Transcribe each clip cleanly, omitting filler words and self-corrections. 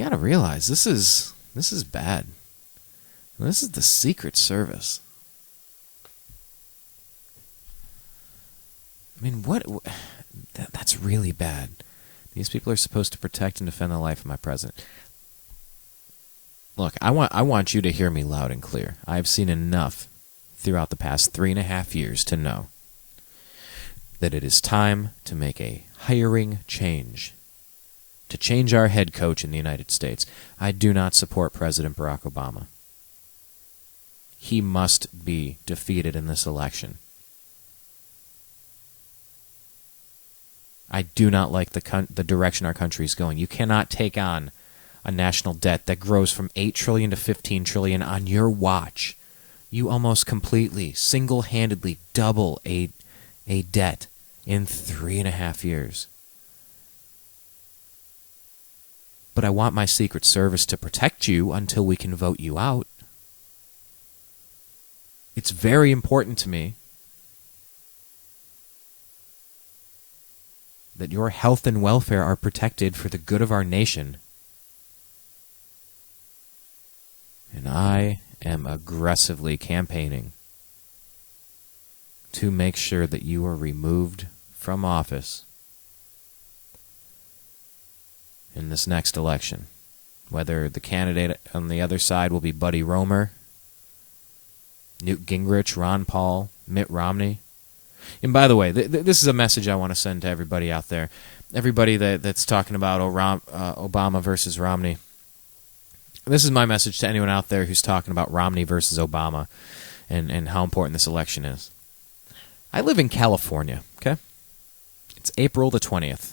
You gotta realize this is bad. This is the Secret Service. I mean, that's really bad. These people are supposed to protect and defend the life of my president. Look, I want you to hear me loud and clear. I've seen enough throughout the past 3.5 years to know that it is time to make a hiring change, to change our head coach in the United States. I do not support President Barack Obama. He must be defeated in this election. I do not like the direction our country is going. You cannot take on a national debt that grows from $8 trillion to $15 trillion on your watch. You almost completely, single-handedly double a debt in 3.5 years. But I want my Secret Service to protect you until we can vote you out. It's very important to me that your health and welfare are protected for the good of our nation. And I am aggressively campaigning to make sure that you are removed from office in this next election. Whether the candidate on the other side will be Buddy Roemer, Newt Gingrich, Ron Paul, Mitt Romney. And by the way, this is a message I want to send to everybody out there. Everybody that's talking about Obama versus Romney. This is my message to anyone out there who's talking about Romney versus Obama and how important this election is. I live in California, okay? It's April the 20th.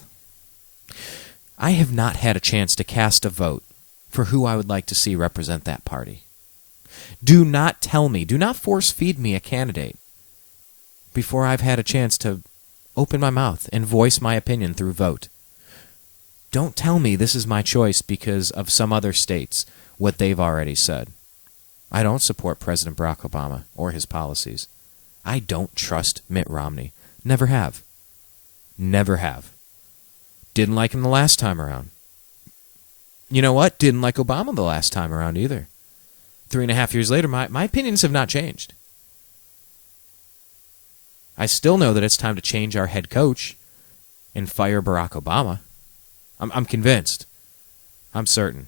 I have not had a chance to cast a vote for who I would like to see represent that party. Do not tell me, do not force feed me a candidate before I've had a chance to open my mouth and voice my opinion through vote. Don't tell me this is my choice because of some other states, what they've already said. I don't support President Barack Obama or his policies. I don't trust Mitt Romney. Never have. Never have. Didn't like him the last time around. You know what? Didn't like Obama the last time around either. 3.5 years later, my opinions have not changed. I still know that it's time to change our head coach and fire Barack Obama. I'm convinced. I'm certain.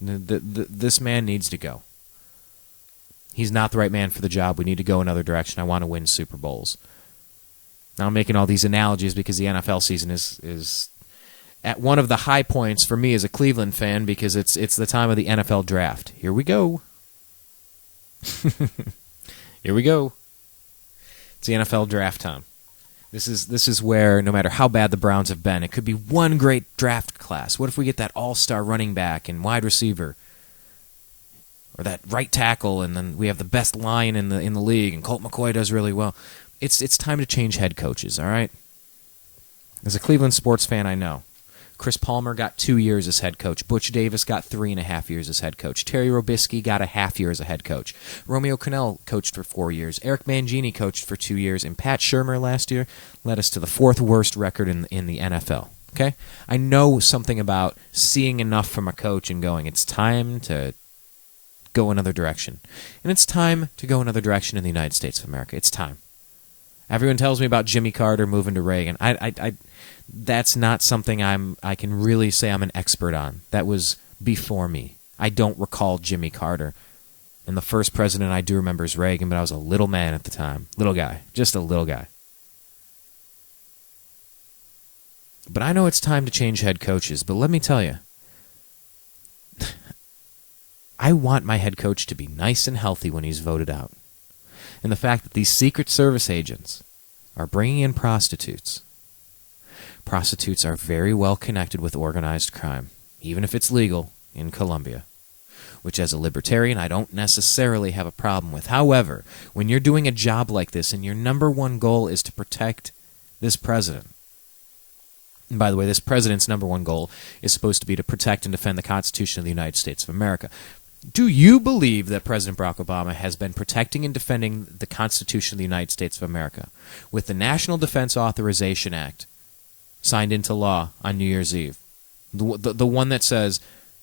This man needs to go. He's not the right man for the job. We need to go another direction. I want to win Super Bowls. Now I'm making all these analogies because the NFL season is at one of the high points for me as a Cleveland fan because it's the time of the NFL draft. Here we go. Here we go. It's the NFL draft time. This is where, no matter how bad the Browns have been, it could be one great draft class. What if we get that all-star running back and wide receiver, or that right tackle, and then we have the best line in the league, and Colt McCoy does really well. It's time to change head coaches. All right. As a Cleveland sports fan, I know. Chris Palmer got 2 years as head coach. Butch Davis got 3.5 years as head coach. Terry Robisky got a half year as a head coach. Romeo Crennel coached for 4 years. Eric Mangini coached for 2 years. And Pat Shurmur last year led us to the 4th worst record in the NFL. Okay? I know something about seeing enough from a coach and going, it's time to go another direction. And it's time to go another direction in the United States of America. It's time. Everyone tells me about Jimmy Carter moving to Reagan. I that's not something I can really say I'm an expert on. That was before me. I don't recall Jimmy Carter. And the first president I do remember is Reagan, but I was a little man at the time. Little guy. Just a little guy. But I know it's time to change head coaches. But let me tell you, I want my head coach to be nice and healthy when he's voted out. And the fact that these Secret Service agents are bringing in prostitutes. Prostitutes are very well connected with organized crime, even if it's legal in Colombia, which as a libertarian I don't necessarily have a problem with. However, when you're doing a job like this and your number one goal is to protect this president, and by the way, this president's number one goal is supposed to be to protect and defend the Constitution of the United States of America. Do you believe that President Barack Obama has been protecting and defending the Constitution of the United States of America with the National Defense Authorization Act signed into law on New Year's Eve? The one that says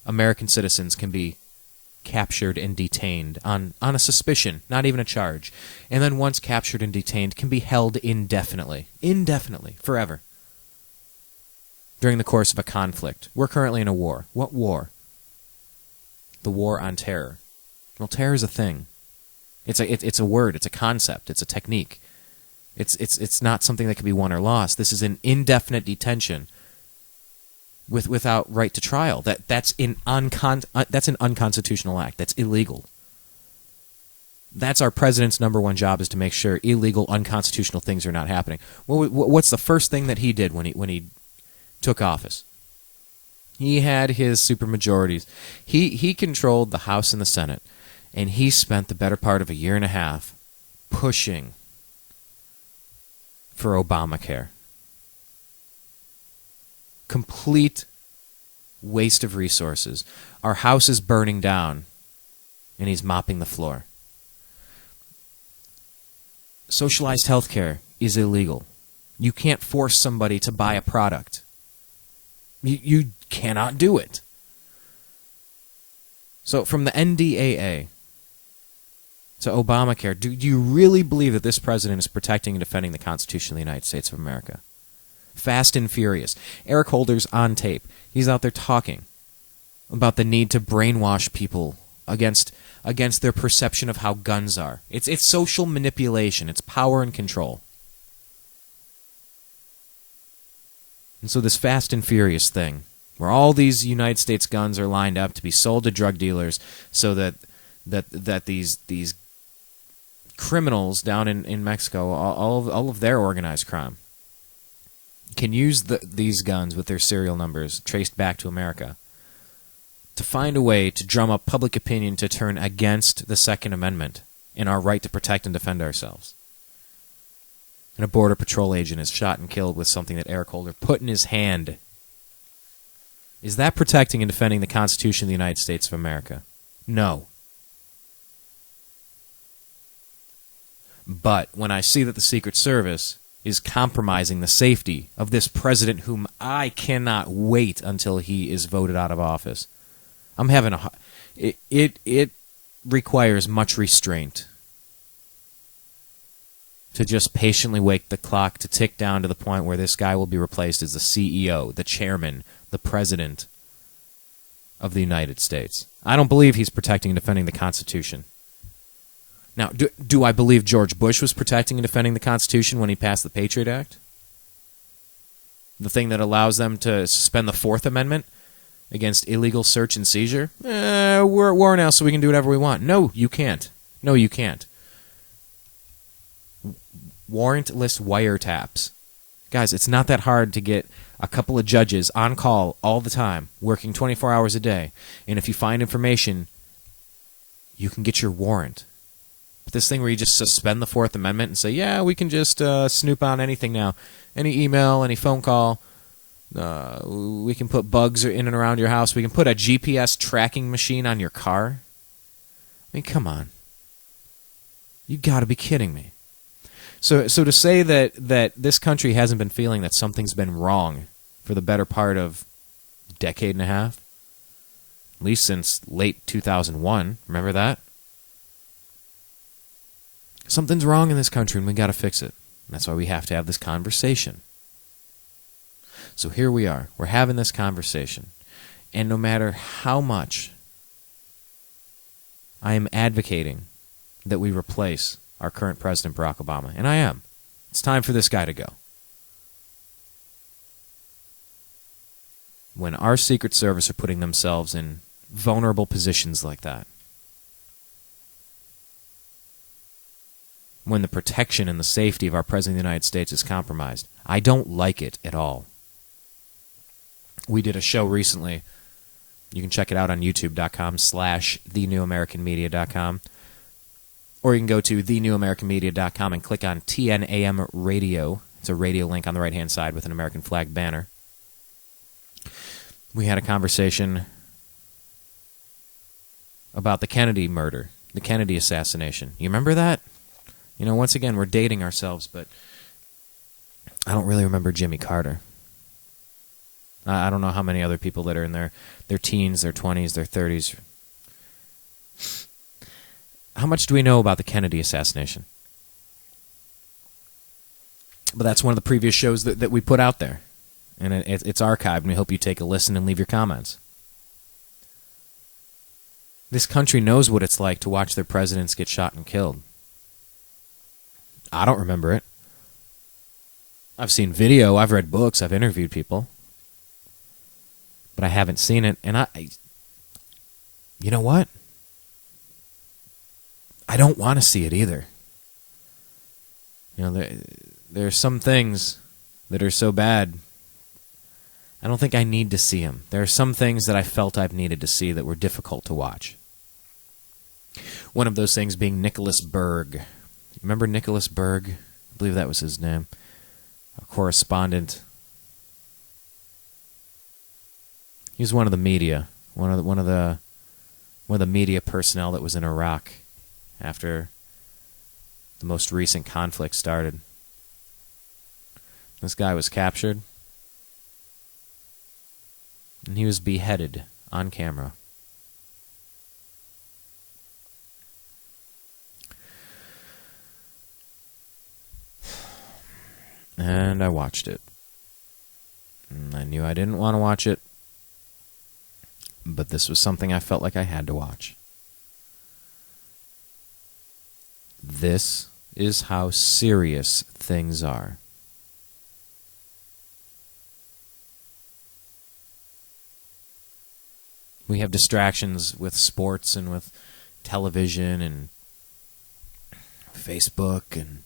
American citizens can be captured and detained on a suspicion, not even a charge. And then once captured and detained, can be held indefinitely. Indefinitely. Forever. During the course of a conflict. We're currently in a war. What war? The war on terror. Well, terror is a thing. It's a word. It's a concept. It's a technique. It's not something that can be won or lost. This is an indefinite detention without right to trial. That's an unconstitutional act. That's illegal. That's our president's number one job, is to make sure illegal, unconstitutional things are not happening. What's the first thing that he did when he took office? He had his supermajorities. He controlled the House and the Senate, and he spent the better part of a year and a half pushing for Obamacare. Complete waste of resources. Our house is burning down, and he's mopping the floor. Socialized health care is illegal. You can't force somebody to buy a product. You cannot do it. So from the NDAA to Obamacare, do you really believe that this president is protecting and defending the Constitution of the United States of America? Fast and furious. Eric Holder's on tape. He's out there talking about the need to brainwash people against their perception of how guns are. It's social manipulation. It's power and control. And so this Fast and Furious thing, where all these United States guns are lined up to be sold to drug dealers, so that these criminals down in Mexico, all of their organized crime, can use these guns with their serial numbers traced back to America to find a way to drum up public opinion to turn against the Second Amendment and our right to protect and defend ourselves. And a Border Patrol agent is shot and killed with something that Eric Holder put in his hand. Is that protecting and defending the Constitution of the United States of America? No. But when I see that the Secret Service is compromising the safety of this president whom I cannot wait until he is voted out of office, I'm having it requires much restraint to just patiently wait the clock to tick down to the point where this guy will be replaced as the CEO, the chairman, the president of the United States. I don't believe he's protecting and defending the Constitution. Now, do I believe George Bush was protecting and defending the Constitution when he passed the Patriot Act? The thing that allows them to suspend the Fourth Amendment against illegal search and seizure? We're at war now, so we can do whatever we want. No, you can't. No, you can't. Warrantless wiretaps. Guys, it's not that hard to get a couple of judges on call all the time, working 24 hours a day. And if you find information, you can get your warrant. But this thing where you just suspend the Fourth Amendment and say, yeah, we can just snoop on anything now. Any email, any phone call. We can put bugs in and around your house. We can put a GPS tracking machine on your car. I mean, come on. You got to be kidding me. So to say that this country hasn't been feeling that something's been wrong for the better part of a decade and a half, at least since late 2001, remember that? Something's wrong in this country and we got to fix it. And that's why we have to have this conversation. So here we are. We're having this conversation. And no matter how much I am advocating that we replace our current president, Barack Obama, and I am, it's time for this guy to go. When our Secret Service are putting themselves in vulnerable positions like that, when the protection and the safety of our President of the United States is compromised, I don't like it at all. We did a show recently. You can check it out on youtube.com/thenewamericanmedia.com. Or you can go to thenewamericanmedia.com and click on TNAM Radio. It's a radio link on the right-hand side with an American flag banner. We had a conversation about the Kennedy murder, the Kennedy assassination. You remember that? You know, once again, we're dating ourselves, but I don't really remember Jimmy Carter. I don't know how many other people that are in their teens, their 20s, their 30s. How much do we know about the Kennedy assassination? But that's one of the previous shows that we put out there. And it's archived, and we hope you take a listen and leave your comments. This country knows what it's like to watch their presidents get shot and killed. I don't remember it. I've seen video, I've read books, I've interviewed people. But I haven't seen it, and you know what? I don't want to see it either. You know, there are some things that are so bad, I don't think I need to see them. There are some things that I felt I've needed to see that were difficult to watch. One of those things being Nicholas Berg. Remember Nicholas Berg? I believe that was his name. A correspondent. He was one of the media, one of the media personnel that was in Iraq after the most recent conflict started. This guy was captured, and he was beheaded on camera. And I watched it. And I knew I didn't want to watch it, but this was something I felt like I had to watch. This is how serious things are. We have distractions with sports and with television and Facebook and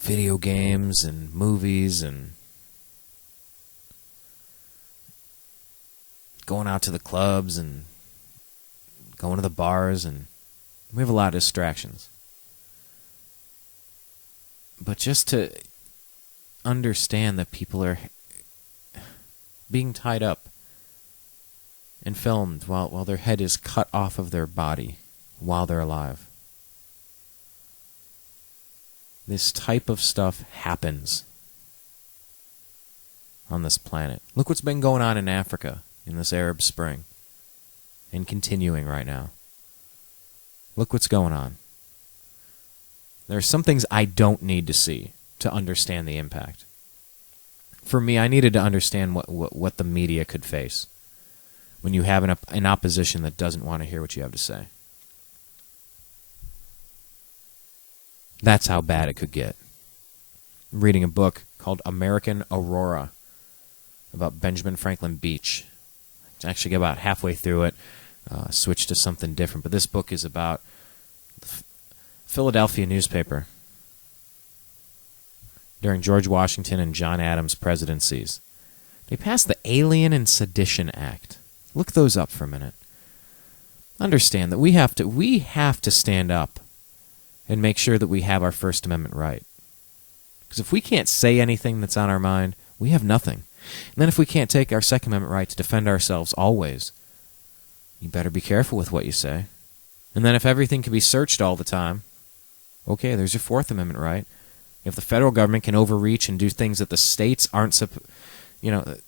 video games and movies and going out to the clubs and going to the bars, and we have a lot of distractions. But just to understand that people are being tied up and filmed while their head is cut off of their body while they're alive. This type of stuff happens on this planet. Look what's been going on in Africa in this Arab Spring and continuing right now. Look what's going on. There are some things I don't need to see to understand the impact. For me, I needed to understand what the media could face when you have an opposition that doesn't want to hear what you have to say. That's how bad it could get. I'm reading a book called American Aurora about Benjamin Franklin Beach. I actually got about halfway through it, switched to something different. But this book is about the Philadelphia newspaper during George Washington and John Adams' presidencies. They passed the Alien and Sedition Act. Look those up for a minute. Understand that we have to stand up and make sure that we have our First Amendment right. Because if we can't say anything that's on our mind, we have nothing. And then if we can't take our Second Amendment right to defend ourselves always, you better be careful with what you say. And then if everything can be searched all the time, okay, there's your Fourth Amendment right. If the federal government can overreach and do things that the states aren't, the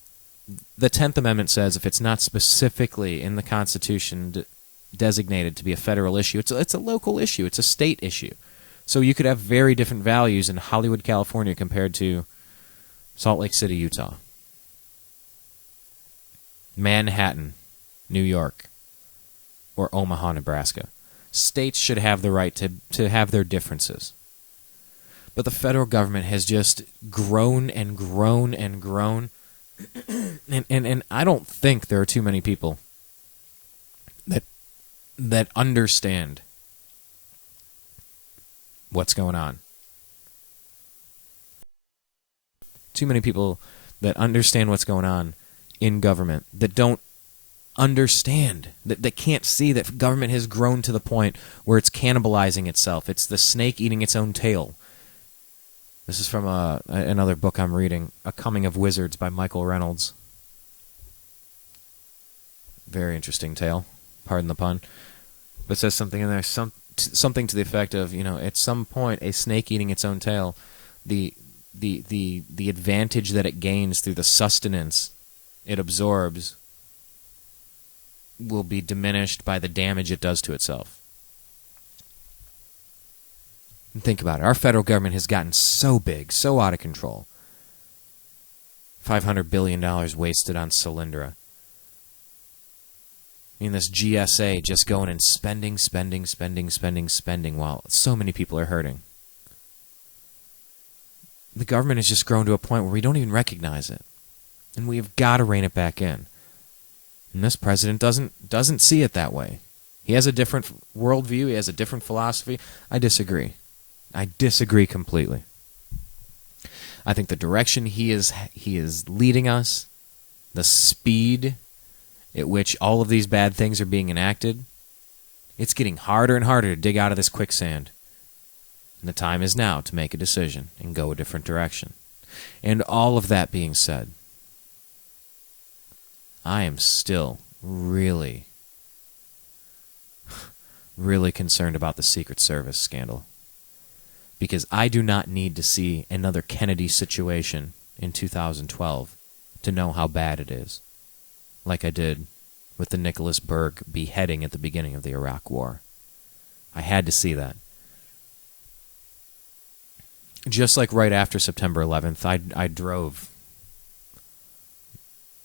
10th Amendment says if it's not specifically in the Constitution designated to be a federal issue, it's a local issue, it's a state issue. So you could have very different values in Hollywood, California compared to Salt Lake City, Utah. Manhattan, New York, or Omaha, Nebraska. States should have the right to have their differences. But the federal government has just grown and grown and grown. And I don't think there are too many people that understand what's going on. Too many people that understand what's going on in government, that don't understand, that can't see that government has grown to the point where it's cannibalizing itself. It's the snake eating its own tail. This is from another book I'm reading, A Coming of Wizards by Michael Reynolds. Very interesting tale, pardon the pun. But it says something in there, something to the effect of, at some point, a snake eating its own tail, the the advantage that it gains through the sustenance it absorbs will be diminished by the damage it does to itself. And think about it. Our federal government has gotten so big, so out of control. $500 billion wasted on Solyndra. I mean, this GSA just going and spending while so many people are hurting. The government has just grown to a point where we don't even recognize it. And we have got to rein it back in. And this president doesn't see it that way. He has a different worldview. He has a different philosophy. I disagree. I disagree completely. I think the direction he is leading us, the speed at which all of these bad things are being enacted, it's getting harder and harder to dig out of this quicksand. And the time is now to make a decision and go a different direction. And all of that being said, I am still really concerned about the Secret Service scandal. Because I do not need to see another Kennedy situation in 2012 to know how bad it is, like I did with the Nicholas Berg beheading at the beginning of the Iraq War. I had to see that. Just like right after September 11th, I drove.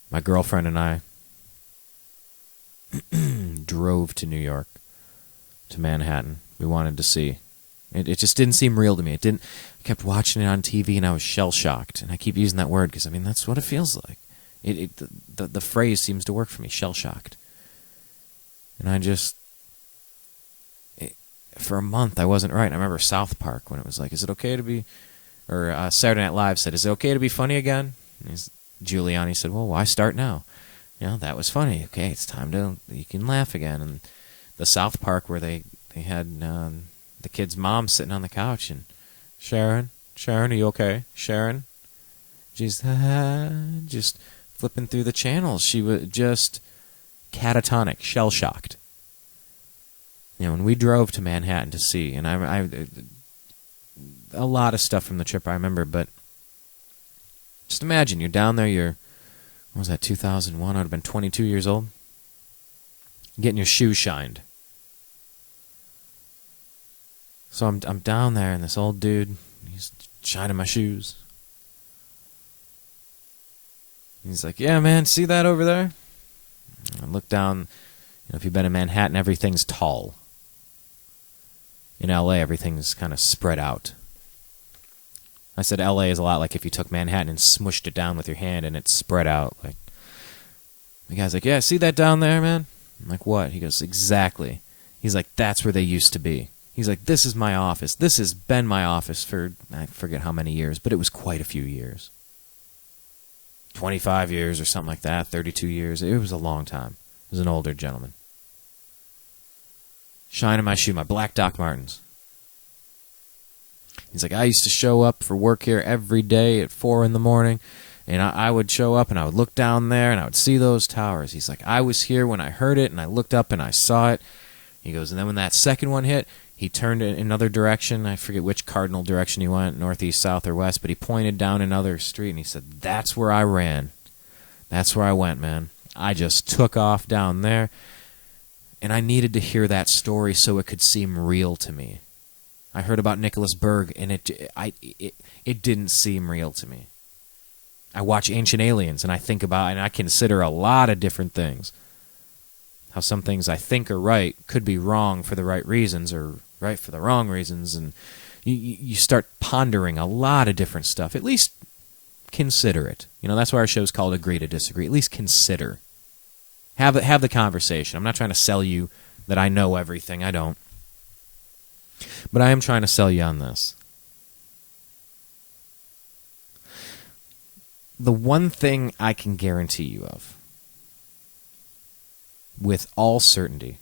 My girlfriend and I drove to New York, to Manhattan. We wanted to see. It just didn't seem real to me. I kept watching it on TV, and I was shell-shocked. And I keep using that word because, I mean, that's what it feels like. The phrase seems to work for me, shell-shocked. And I just... for a month, I wasn't right. I remember South Park when it was like, is it okay to be... Or Saturday Night Live said, is it okay to be funny again? And Giuliani said, well, why start now? You know, that was funny. Okay, it's time to... You can laugh again. And the South Park where they had... the kid's mom sitting on the couch and Sharon, are you okay? Sharon, she's just flipping through the channels. She was just catatonic, shell-shocked. You know, when we drove to Manhattan to see, and I a lot of stuff from the trip I remember, but just imagine you're down there. What was that? 2001. I'd have been 22 years old. Getting your shoes shined. So I'm down there, and this old dude, he's shining my shoes. He's like, yeah, man, see that over there? I look down. You know, if you've been in Manhattan, everything's tall. In L.A., everything's kind of spread out. I said L.A. is a lot like if you took Manhattan and smushed it down with your hand, and it's spread out. Like, the guy's like, yeah, see that down there, man? I'm like, what? He goes, exactly. He's like, that's where they used to be. He's like, this is my office. This has been my office for, I forget how many years, but it was quite a few years. 25 years or something like that, 32 years. It was a long time. He was an older gentleman. Shining my shoe, my black Doc Martens. He's like, I used to show up for work here every day at 4 in the morning, and I would show up and I would look down there and I would see those towers. He's like, I was here when I heard it and I looked up and I saw it. He goes, and then when that second one hit, he turned in another direction. I forget which cardinal direction he went, northeast, south, or west, but he pointed down another street, and he said, that's where I ran. That's where I went, man. I just took off down there, and I needed to hear that story so it could seem real to me. I heard about Nicholas Berg, and it didn't seem real to me. I watch Ancient Aliens, and I think about, and I consider a lot of different things. How some things I think are right could be wrong for the right reasons or right for the wrong reasons, and you start pondering a lot of different stuff. At least consider it. You know, that's why our show's called Agree to Disagree. At least consider. Have the conversation. I'm not trying to sell you that I know everything. I don't. But I am trying to sell you on this. The one thing I can guarantee you of, with all certainty,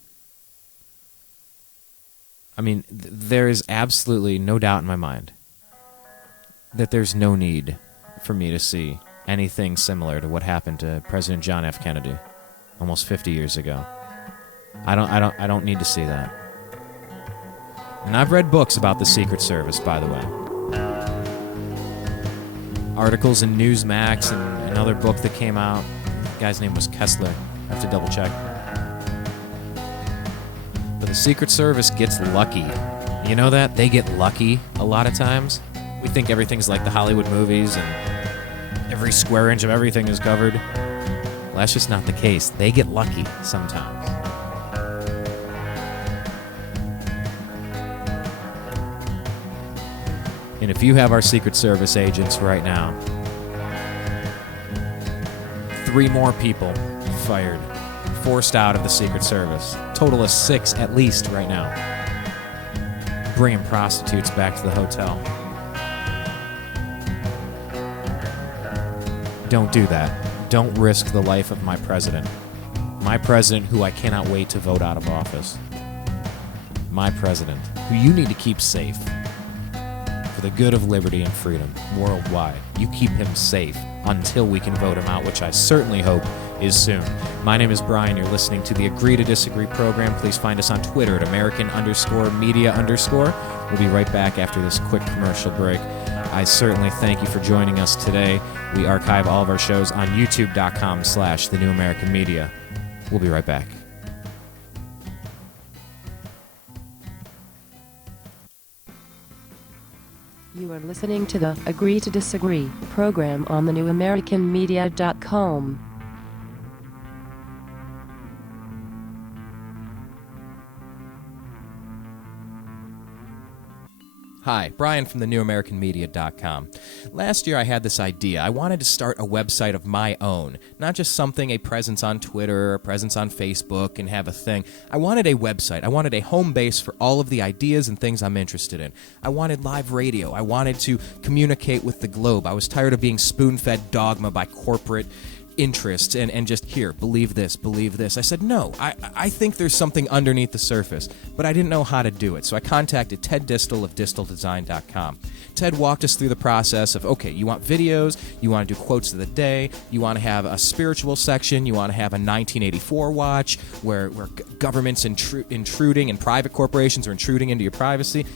I mean, there is absolutely no doubt in my mind that there's no need for me to see anything similar to what happened to President John F. Kennedy almost 50 years ago. I don't need to see that. And I've read books about the Secret Service, by the way. articles in Newsmax and another book that came out. The guy's name was Kessler. I have to double check. But the Secret Service gets lucky. You know that? They get lucky a lot of times. We think everything's like the Hollywood movies and every square inch of everything is covered. Well, that's just not the case. They get lucky sometimes. And if you have our Secret Service agents right now, 3 more people fired, forced out of the Secret Service. Total of 6 at least right now. Bringing prostitutes back to the hotel. Don't do that. Don't risk the life of my president. My president who I cannot wait to vote out of office. My president who you need to keep safe. For the good of liberty and freedom worldwide. You keep him safe until we can vote him out, which I certainly hope is soon. My name is Brian. You're listening to the Agree to Disagree program. Please find us on Twitter at American_media_. We'll be right back after this quick commercial break. I certainly thank you for joining us today. We archive all of our shows on youtube.com/The New American Media. We'll be right back. You are listening to the Agree to Disagree program on thenewamericanmedia.com. Hi, Brian from thenewamericanmedia.com. Last year I had this idea. I wanted to start a website of my own, not just something, a presence on Twitter, a presence on Facebook, and have a thing. I wanted a website. I wanted a home base for all of the ideas and things I'm interested in. I wanted live radio. I wanted to communicate with the globe. I was tired of being spoon-fed dogma by corporate interests and just, here, believe this, believe this. I said, no, I think there's something underneath the surface, but I didn't know how to do it. So I contacted Ted Distel of disteldesign.com. Ted walked us through the process of, okay, you want videos, you want to do quotes of the day, you want to have a spiritual section, you want to have a 1984 watch where government's intruding and private corporations are intruding into your privacy.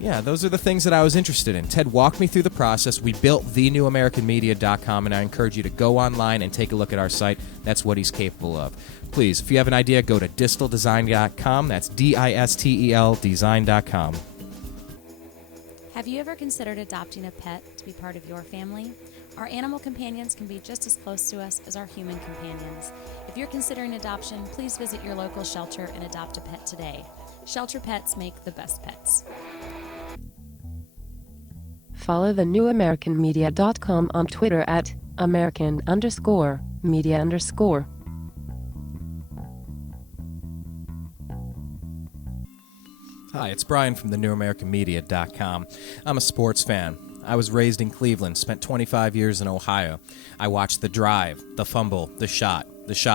Yeah, those are the things that I was interested in. Ted walked me through the process. We built thenewamericanmedia.com, and I encourage you to go online and take a look at our site. That's what he's capable of. Please, if you have an idea, go to disteldesign.com. That's DISTEL design.com. Have you ever considered adopting a pet to be part of your family? Our animal companions can be just as close to us as our human companions. If you're considering adoption, please visit your local shelter and adopt a pet today. Shelter pets make the best pets. Follow thenewamericanmedia.com on Twitter at American_media_. Hi, it's Brian from thenewamericanmedia.com. I'm a sports fan. I was raised in Cleveland, spent 25 years in Ohio. I watched the drive, the fumble, the shot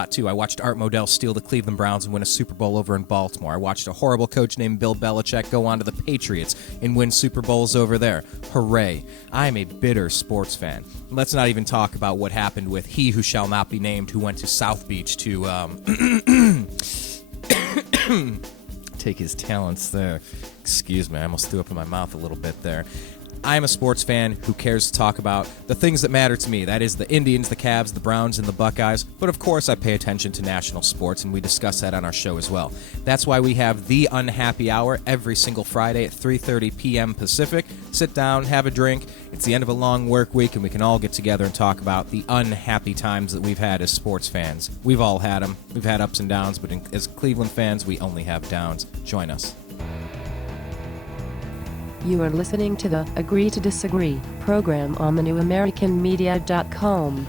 too. I watched Art Modell steal the Cleveland Browns and win a Super Bowl over in Baltimore. I watched a horrible coach named Bill Belichick go on to the Patriots and win Super Bowls over there. Hooray. I am a bitter sports fan. Let's not even talk about what happened with he who shall not be named who went to South Beach to take his talents there. Excuse me, I almost threw up in my mouth a little bit there. I am a sports fan who cares to talk about the things that matter to me. That is the Indians, the Cavs, the Browns, and the Buckeyes. But of course I pay attention to national sports, and we discuss that on our show as well. That's why we have The Unhappy Hour every single Friday at 3:30 p.m. Pacific. Sit down, have a drink. It's the end of a long work week, and we can all get together and talk about the unhappy times that we've had as sports fans. We've all had them. We've had ups and downs, but as Cleveland fans, we only have downs. Join us. You are listening to the Agree to Disagree program on thenewamericanmedia.com.